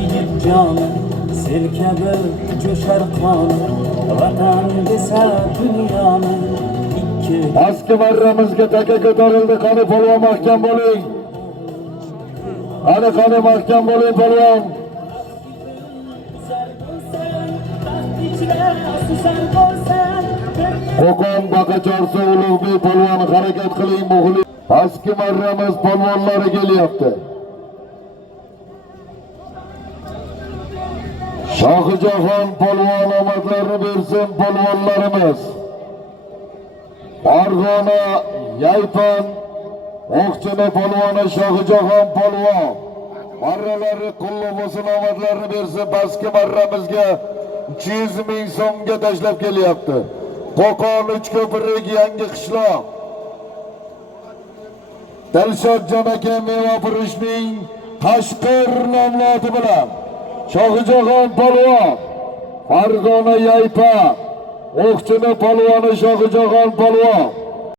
yigit joni, sel kabi jo'shar qoni, vatan desa dunyoni ikki. Pastki marramizga taka ko'tarildi. Qani polvon mahkam bo'ling. Qani mahkam bo'ling polvon. Qo'qon Baqachorsi Ulug'bek polvon harakat qiling muxlis. Pastki marramiz polvonlari kelyapti. Shohijahon polvon omadlarini bersin polvonlarimiz. Farg'ona Yaypan O'qchini polvoni Shohijahon polvon marralari qo'llab bo'lsin, omadlarini bersin. Pastki marramizga 200 ming so'mga tashlab kelyapti. Qo'qon Uchko'prik yangi qishloq Dilshodjon aka meva purishning tashqir nomloti bilan Shohijahon polvon Farg'ona Yaypa O'qchini polvoni Shohijahon polvon